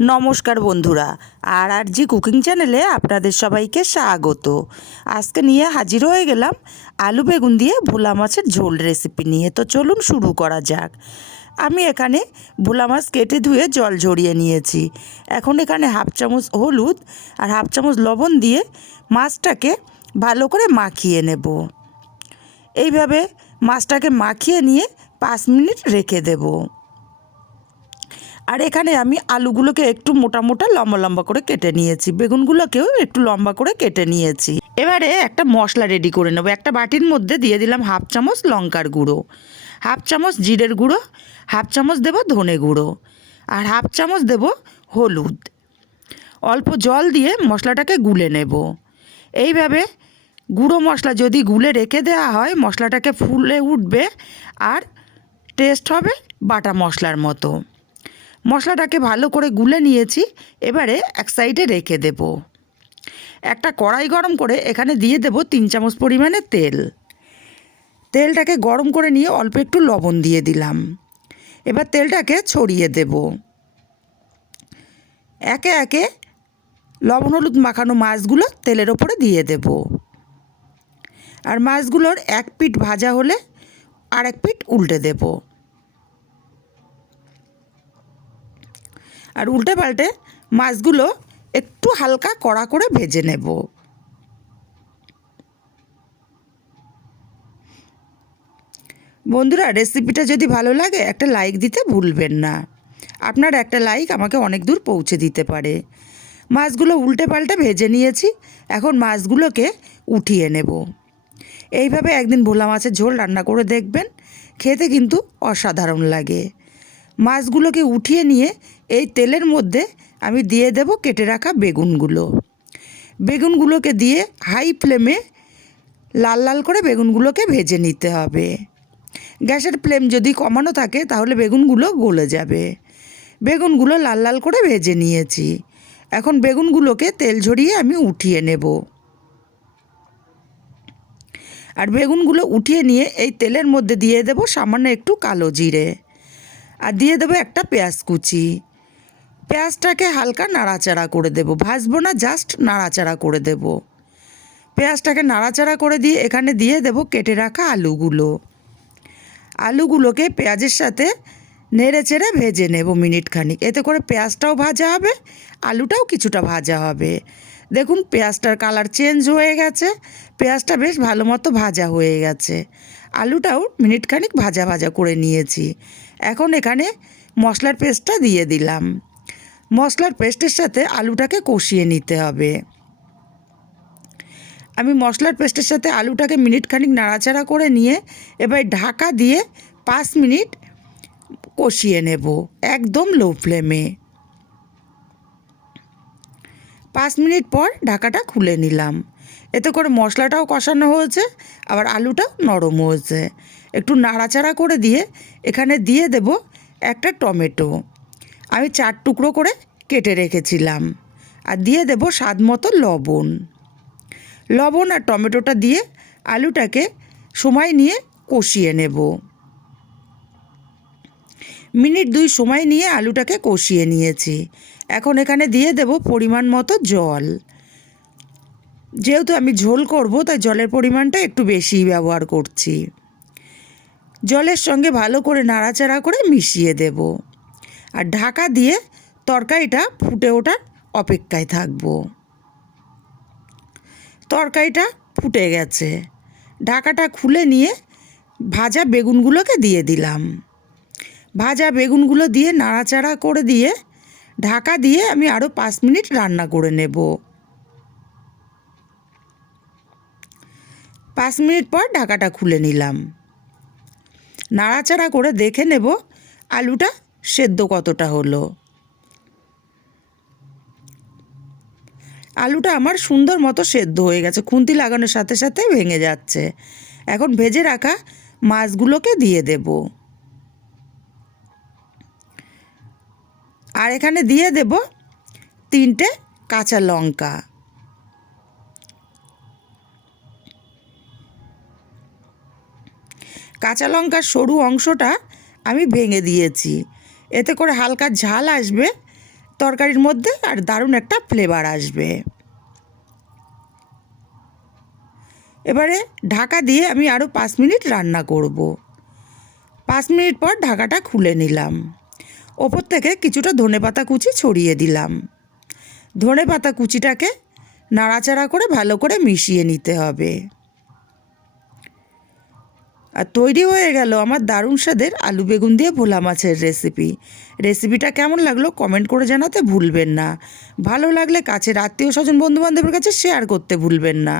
নমস্কার বন্ধুরা, আর আর জি কুকিং চ্যানেলে আপনাদের সবাইকে স্বাগত। আজকে নিয়ে হাজির হয়ে গেলাম আলু বেগুন দিয়ে ভোলা মাছের ঝোল রেসিপি নিয়ে। তো চলুন শুরু করা যাক। আমি এখানে ভোলা মাছ কেটে ধুয়ে জল ঝরিয়ে নিয়েছি। এখন এখানে হাফ চামচ হলুদ আর হাফ চামচ লবণ দিয়ে মাছটাকে ভালো করে মাখিয়ে নেব। এইভাবে মাছটাকে মাখিয়ে নিয়ে পাঁচ মিনিট রেখে দেবো। আর এখানে আমি আলুগুলোকে একটু মোটা মোটা লম্বা লম্বা করে কেটে নিয়েছি। বেগুনগুলোকেও একটু লম্বা করে কেটে নিয়েছি। এবারে একটা মশলা রেডি করে নেব। একটা বাটির মধ্যে দিয়ে দিলাম হাফ চামচ লঙ্কার গুঁড়ো, হাফ চামচ জিরের গুঁড়ো, হাফ চামচ দেবো ধনে গুঁড়ো আর হাফ চামচ দেব হলুদ। অল্প জল দিয়ে মশলাটাকে গুলে নেব। এইভাবে গুঁড়ো মশলা যদি গুলে রেখে দেওয়া হয়, মশলাটাকে ফুলে উঠবে আর টেস্ট হবে বাটা মশলার মতো। মশলাটাকে ভালো করে গুলে নিয়েছি, এবারে এক সাইডে রেখে দেব। একটা কড়াই গরম করে এখানে দিয়ে দেব তিন চামচ পরিমাণে তেল। তেলটাকে গরম করে নিয়ে অল্প একটু লবণ দিয়ে দিলাম। এবার তেলটাকে ছড়িয়ে দেব। একে একে লবণ হলুদ মাখানো মাছগুলো তেলের ওপরে দিয়ে দেব। আর মাছগুলোর এক পিঠ ভাজা হলে আর এক পিঠ উল্টে দেবো। আর উল্টে পাল্টে মাছগুলো একটু হালকা কড়া করে ভেজে নেব। বন্ধুরা রেসিপিটা যদি ভালো লাগে, একটা লাইক দিতে ভুলবেন না। আপনার একটা লাইক আমাকে অনেক দূর পৌঁছে দিতে পারে। মাছগুলো উল্টে পাল্টে ভেজে নিয়েছি, এখন মাছগুলোকে উঠিয়ে নেব। এইভাবে একদিন ভোলা মাছের ঝোল রান্না করে দেখবেন, খেতে কিন্তু অসাধারণ লাগে। মাছগুলোকে উঠিয়ে নিয়ে এই তেলের মধ্যে আমি দিয়ে দেব কেটে রাখা বেগুনগুলো। বেগুনগুলোকে দিয়ে হাই ফ্লেমে লাল লাল করে বেগুনগুলোকে ভেজে নিতে হবে। গ্যাসের ফ্লেম যদি কমানো থাকে তাহলে বেগুনগুলো গলে যাবে। বেগুনগুলো লাল লাল করে ভেজে নিয়েছি। এখন বেগুনগুলোকে তেল ঝরিয়ে আমি উঠিয়ে নেব। আর বেগুনগুলো উঠিয়ে নিয়ে এই তেলের মধ্যে দিয়ে দেব সামান্য একটু কালো জিরে। আর দিয়ে দেবো একটা পেঁয়াজ কুচি। পেঁয়াজটাকে হালকা নাড়াচাড়া করে দেব। ভাজবো না জাস্ট নাড়াচাড়া করে দেব। পেঁয়াজটাকে নাড়াচাড়া করে দিয়ে এখানে দিয়ে দেব কেটে রাখা আলুগুলো। আলুগুলোকে পেঁয়াজের সাথে নেড়ে চেড়ে ভেজে নেব মিনিট খানিক। এতে করে পেঁয়াজটাও ভাজা হবে, আলুটাও কিছুটা ভাজা হবে। দেখুন, পেঁয়াজটার কালার চেঞ্জ হয়ে গেছে, পেঁয়াজটা বেশ ভালো মতো ভাজা হয়ে গেছে। আলুটাও মিনিট খানিক ভাজা ভাজা করে নিয়েছি। এখন এখানে মশলার পেস্টটা দিয়ে দিলাম। মশলার পেস্টের সাথে আলুটাকে কষিয়ে নিতে হবে। আমি মশলার পেস্টের সাথে আলুটাকে মিনিট খানিক নাড়াচাড়া করে নিয়ে এবার ঢাকা দিয়ে পাঁচ মিনিট কষিয়ে নেব একদম লো ফ্লেমে পাঁচ মিনিট পর ঢাকাটা খুলে নিলাম। এতে করে মশলাটাও কষানো হয়েছে, আবার আলুটাও নরম হয়েছে। একটু নাড়াচাড়া করে দিয়ে এখানে দিয়ে দেব একটা টমেটো। আমি চার টুকরো করে কেটে রেখেছিলাম। আর দিয়ে দেব স্বাদ মতো লবণ। লবণ আর টমেটোটা দিয়ে আলুটাকে সময় নিয়ে কষিয়ে নেব। মিনিট দুই সময় নিয়ে আলুটাকে কষিয়ে নিয়েছি। এখন এখানে দিয়ে দেব পরিমাণ মতো জল। যেহেতু আমি ঝোল করব, তাই জলের পরিমাণটা একটু বেশি ব্যবহার করছি। জলের সঙ্গে ভালো করে নাড়াচাড়া করে মিশিয়ে দেব। আর ঢাকা দিয়ে তরকারিটা ফুটে ওঠার অপেক্ষায় থাকব। তরকারিটা ফুটে গেছে। ঢাকাটা খুলে নিয়ে ভাজা বেগুনগুলোকে দিয়ে দিলাম। ভাজা বেগুনগুলো দিয়ে নাড়াচাড়া করে দিয়ে ঢাকা দিয়ে আমি আরও পাঁচ মিনিট রান্না করে নেব। পাঁচ মিনিট পর ঢাকাটা খুলে নিলাম। নাড়াচাড়া করে দেখে নেব আলুটা সেদ্ধ কতটা হলো? আলুটা আমার সুন্দর মতো সেদ্ধ হয়ে গেছে, খুন্তি লাগানোর সাথে সাথে ভেঙে যাচ্ছে। এখন ভেজে রাখা মাছগুলোকে দিয়ে দেব। আর এখানে দিয়ে দেব তিনটে কাঁচা লঙ্কা। কাঁচা লঙ্কার সরু অংশটা আমি ভেঙে দিয়েছি। এতে করে হালকা ঝাল আসবে তরকারির মধ্যে আর দারুণ একটা ফ্লেভার আসবে। এবারে ঢাকা দিয়ে আমি আরও পাঁচ মিনিট রান্না করব। পাঁচ মিনিট পর ঢাকাটা খুলে নিলাম। ওপর থেকে কিছুটা ধনেপাতা কুচি ছড়িয়ে দিলাম। ধনেপাতা কুচিটাকে নাড়াচাড়া করে ভালো করে মিশিয়ে নিতে হবে। আর তৈরি হয়ে গেল আমার দারুণ স্বাদের আলু বেগুন দিয়ে ভোলা মাছের রেসিপি রেসিপিটা কেমন লাগল কমেন্ট করে জানাতে ভুলবেন না। ভালো লাগলে কাছের আত্মীয় স্বজন বন্ধুবান্ধবের কাছে শেয়ার করতে ভুলবেন না।